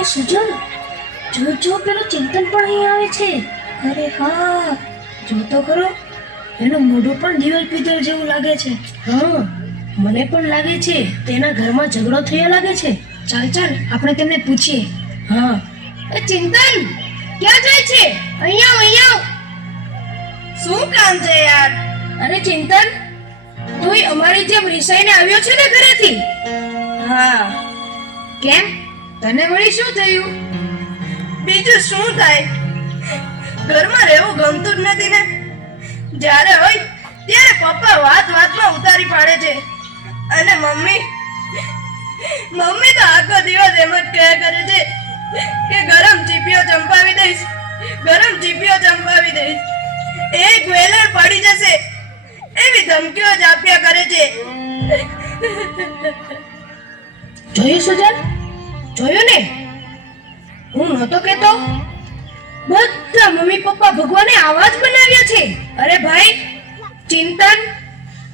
એ સુજલ, જો પેલો ચિંતન પણ અહીં આવે છે. અરે હા, જો તો ખરો, એનું મોઢું પણ દિવેલ પીધલ જેવું લાગે છે. હા, મને પણ લાગે છે તેના ઘરમાં ઝઘડો થયો લાગે છે. ચાલ આપણે તેમને પૂછીએ. હા. એ ચિંતન, ક્યાં જાય છે? અહીંયા. શું કામ છે યાર? અરે ચિંતન, તું અમારી જેમ રિસાઈને આવ્યો છે ને ઘરેથી? હા. કેમ? તને વળી શું થયું? બીજું શું થાય, ઘરમાં રહેવું ગમતું જ નથી ને. જ્યારે હોય ત્યારે પપ્પા વાતમાં ઉતારી પાડે છે અને મમ્મી તો આખો દિવસ એમ જ કહ્યા કરે છે કે ગરમ ચીપીઓ ચંપાવી દઈશ. એક વેલણ પડી જશે એવી ધમકીઓ જ આપ્યા કરે છે. જોયું સુજલ? જોયું ને? હું નહોતો કહેતો? બધા મમ્મી પપ્પા ભગવાને આવા જ બનાવ્યા છે. અરે ભાઈ ચિંતન,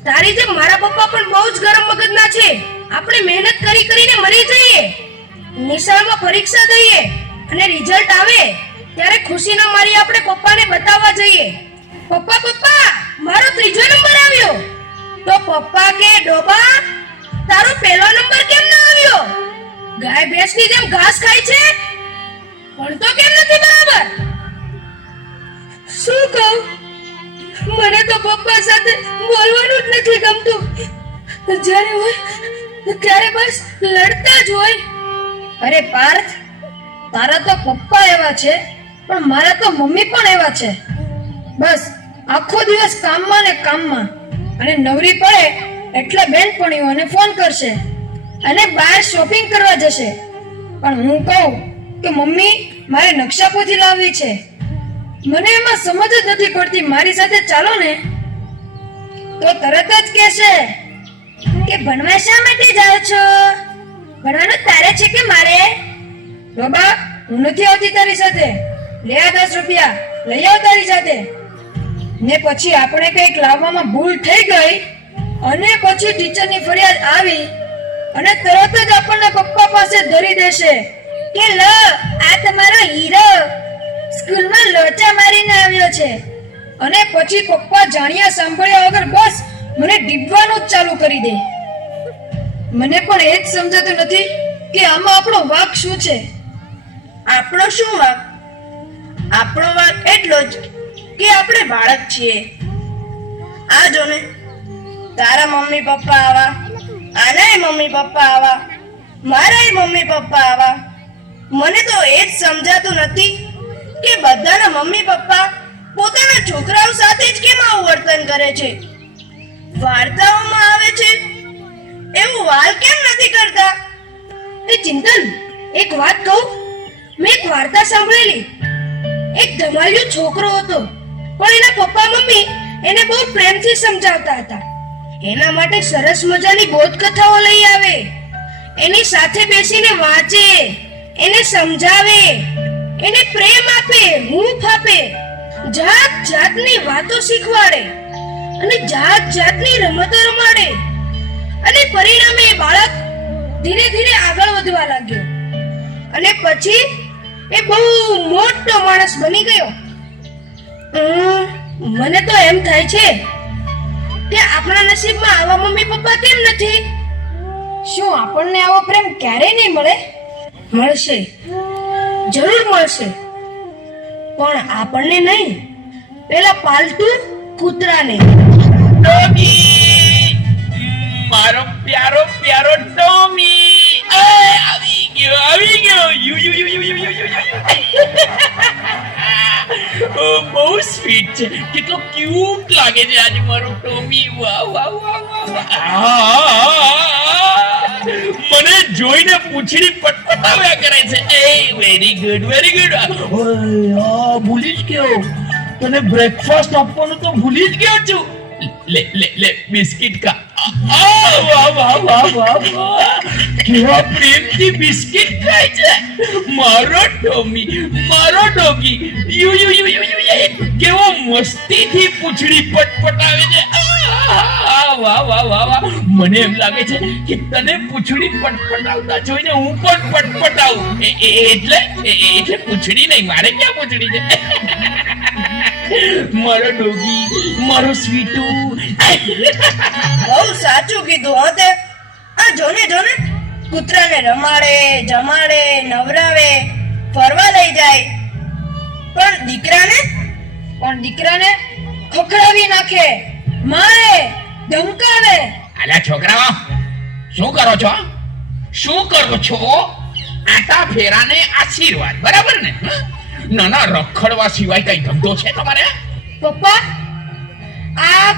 તારી જેમ મારા પપ્પા પણ બહુ જ ગરમ મગજના છે. આપણે મહેનત કરીને મરી જઈએ, નિશાળમાં પરીક્ષા દઈએ અને રિઝલ્ટ આવે ત્યારે ખુશીના મારી આપણે પપ્પાને બતાવવા જઈએ, પપ્પા મારો ત્રીજો નંબર આવ્યો. તો પપ્પા કે ડોબા, તારો પહેલો નંબર કેમ ન આવ્યો? ગાય ભેંસની જેમ ઘાસ ખાય છે, પણ તો કેમ નથી બરાબર? શું કહું, મને તો પપ્પા સાથે બોલવાનું જ નથી ગમતું. જ્યારે હોય ત્યારે બસ લડતા જ હોય. અરે પાર્થ, તારા તો પપ્પા એવા છે, પણ મારા તો મમ્મી પણ એવા છે. બસ આખો દિવસ કામમાં અને નવરી પડે એટલે બેનપણીઓને ફોન કરશે અને બહાર શોપિંગ કરવા જશે. પણ હું કહું કે મમ્મી મારે નકશાપોથી લાવવી છે, મને એમાં સમજ જ નથી પડતી. મારી સાથે ચાલો ને, તો તરત જ કહેશે કે ભણવા શા માટે જાઓ છો? ભણવાનું તારે છે કે મારે? બાબા, હું નથી આવતી તારી સાથે. લે આ 10 રૂપિયા લઈ આવ તારી સાથે. ને પછી આપણે કંઈક લાવવામાં ભૂલ થઈ ગઈ અને પછી ટીચરની ફરિયાદ આવી અને તરત જ આપણને પપ્પા પાસે ધરી દેશે કે લો, આ તમારો હીરો સ્કૂલમાં લોચા મારીને આવ્યો છે. અને પછી પપ્પા જાણ્યા સાંભળ્યા વગર બસ મને ડીબવાનું જ ચાલુ કરી દે. મને પણ એ જ સમજાતું નથી કે આમાં આપણો વાંક શું છે. આપણો શું વાંક? આપણો વાંક એટલો જ કે આપણે બાળક છીએ. આ જો ને, તારા મમ્મી પપ્પા આવા, આનાય મમ્મી પપ્પા આવા, મારાય મમ્મી પપ્પા આવા. મને તો એ જ સમજાતું નથી કે બધાના મમ્મી પપ્પા પોતાના છોકરાઓ સાથે જ કેમ આવું વર્તન કરે છે. વાર્તાઓમાં આવે છે એવું વાલ કેમ નથી કરતા? એ ચિંતન, એક વાત કહું, મેં એક વાર્તા સાંભળેલી. એક ધમાલિયો છોકરો હતો, પણ એના પપ્પા મમ્મી એને બહુ પ્રેમથી સમજાવતા હતા. એના માટે સરસ મજાની બોધકથાઓ લઈ આવે, એની સાથે બેસીને વાંચે, એને સમજાવે, એને પ્રેમ આપે, હૂંફ આપે, જાત જાતની વાતો શીખવાડે અને જાત જાતની રમતો રમાડે. અને પરિણામે એ બાળક ધીરે ધીરે આગળ વધવા લાગ્યો અને પછી એ બહુ મોટો માણસ બની ગયો. મને તો એમ થાય છે કે આપણા નસીબમાં આવા મમ્મી પપ્પા કેમ નથી? શું આપણને આવો પ્રેમ ક્યારેય નહીં મળે? મળશે, જરૂર મળશે, પણ આપણને નહીં, પેલા પાલતુ કૂતરાને. મારો પ્યારો ટોમી આવી ગયો. બહુ સ્વીટ છે, કેટલો ક્યુટ લાગે છે આજે મારો ટોમી. વાહ. મને જોઈને પૂંછડી પટપટાવ્યા કરે છે. Very good. ભૂલી જ ગયો, તને બ્રેકફાસ્ટ આપવાનું તો ભૂલી જ ગયો છું. લે બિસ્કિટ ખા. વાહ. કેવા પ્રેમથી બિસ્કિટ ખાય છે મારો ટોમી, મારો ડોગી. કેવો મસ્તીથી પૂંછડી પટપટાવે છે. વાહ વાહ વાહ વાહ મને એમ લાગે છે કે તને પૂંછડી પટપટાવતા જોઈને હું પણ પટપટાવું એટલે પૂંછડી નહીં, મારે ક્યાં પૂંછડી છે? મારો ડોગી, મારો સ્વીટુ. બહુ સાચું કીધું હો તે. આ જોને કૂતરાને રમાડે, જમાડે, નવરાવે, ફરવા લઈ જાય. પણ દીકરાને ખખડાવી નાખે, મારે, ધમકાવે. અલ્યા છોકરાઓ, શું કરો છો? આટા ફેરાને આશીર્વાદ, બરાબર ને? નાના રખડવા સિવાય કઈ ધંધો છે તમારે? પપ્પા, આ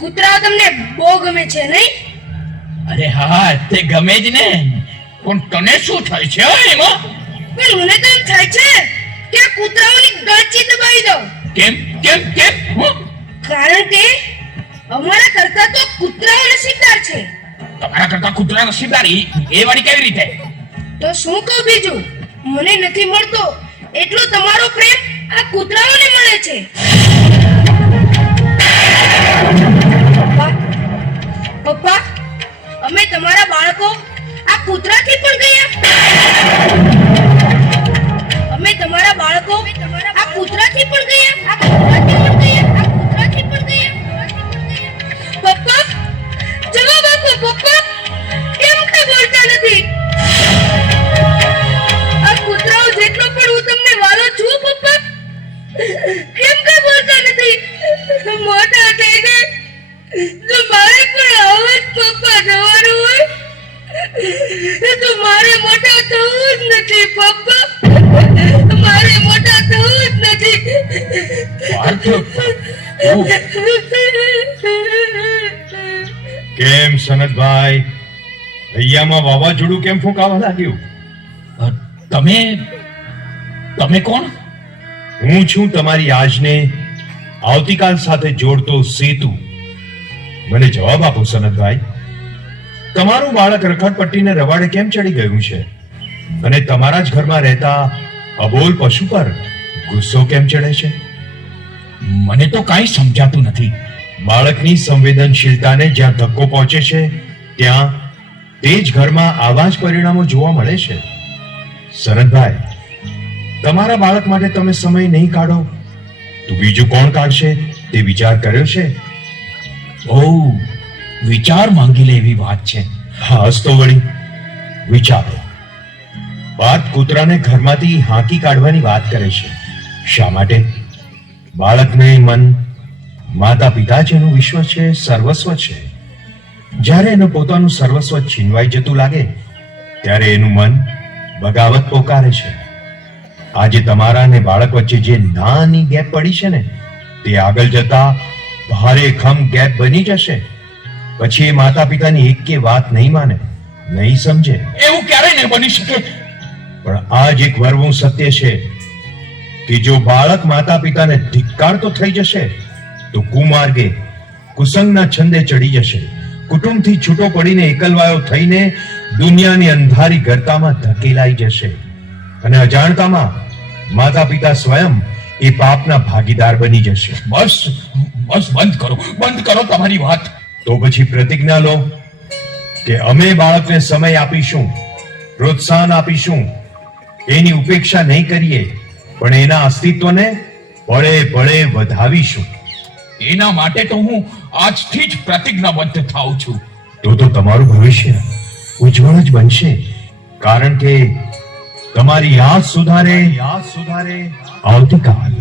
કૂતરાઓ તમને બહુ ગમે છે નહીં? અરે હા, તે ગમે જ ને. પણ તને શું થાય છે એમાં? પણ મને તો એમ થાય છે કે આ કૂતરાઓની ગાંચી દબાવી દો. કેમ? હું? કારણ કે અમારા કરતા તો કૂતરાઓ નસીબદાર છે. તમારા કરતા કૂતરા નસીબદાર એ વાળી કેવી રીતે? તો શું કહું બીજું? મને નથી મળતો એટલો તમારો પ્રેમ આ કૂતરાઓને મળે છે. પપ્પા, અમે તમારા બાળકો આ કૂતરાથી પણ ગયા. પપ્પા, જવાબ આપો પપ્પા. કેમ કઈ બોલતા નથી? આ કૂતરાઓ જેટલો પણ હું તમને વાલો છું પપ્પા, કેમ કઈ બોલતા નથી? મોટા થઈને જો મારે પણ આવા જ પપ્પા જવાનું હોય તો મારે મોટા થવું જ નથી પપ્પા. મારે મોટા થવું જ નથી. કેમ સનતભાઈ, હૈયામાં વાવાઝોડું કેમ ફૂંકાવા લાગ્યું? તમે કોણ? હું છું તમારી આજને આવતીકાલ સાથે જોડતો સેતુ. મને જવાબ આપો સનતભાઈ, તમારું બાળક રખડપટ્ટીને રવાડે કેમ ચડી ગયું છે અને તમારા જ ઘરમાં રહેતા અબોલ પશુ પર ગુસ્સો કેમ ચડે છે? મને તો કાંઈ સમજાતું નથી. બાળકની સંવેદનશીલતાને જ્યાં ધક્કો પહોંચે છે ત્યાં તે જ ઘરમાં આવા જ પરિણામો જોવા મળે છે. શરદભાઈ, તમારા બાળક માટે તમે સમય નહીં કાઢો તો બીજું કોણ કાઢશે તે વિચાર કર્યો છે? બહુ વિચાર માંગી લે એવી વાત છે. હા તો વળી વિચારો. વાત કૂતરાને ઘરમાંથી હાંકી કાઢવાની વાત કરે છે. શા માટે? બાળકને મન માતા પિતા જ એનું વિશ્વ છે, સર્વસ્વ છે. જ્યારે એનું પોતાનું સર્વસ્વ છીનવાઈ જતું લાગે ત્યારે એનું મન બગાવત પોકારે છે. આજે તમારા અને બાળક વચ્ચે જે નાની ગેપ પડી છે ને તે આગળ જતા ભારે ખમ ગેપ બની જશે. પછી એ માતા પિતાની એક કે વાત નહીં માને, નહીં સમજે. એવું ક્યારેય નહીં બની શકે. પણ આ જ એક વરવું સત્ય છે કે જો બાળક માતા પિતાને ધિક્કારતો થઈ જશે તો કુમાર્ગે કુસંગના છંદે ચડી જશે. કુટુંબથી છૂટો પડીને એકલવાયો થઈને દુનિયાની અંધારી ગર્તામાં ધકેલાઈ જશે અને અજાણતામાં માતા પિતા સ્વયં એ પાપના ભાગીદાર બની જશે. બસ બંધ કરો તમારી વાત. તો પછી પ્રતિજ્ઞા લો કે અમે બાળકને સમય આપીશું, પ્રોત્સાહન આપીશું, એની ઉપેક્ષા નહીં કરીએ, પણ એના અસ્તિત્વને પળે પળે વધાવીશું. એના માટે તો હું આજથી જ પ્રતિજ્ઞાબદ્ધ થાઉં છું. તો તમારું ભવિષ્ય ઉજ્જવળ જ બનશે. કારણ કે તમારી યાદ સુધારે આવતીકાલ.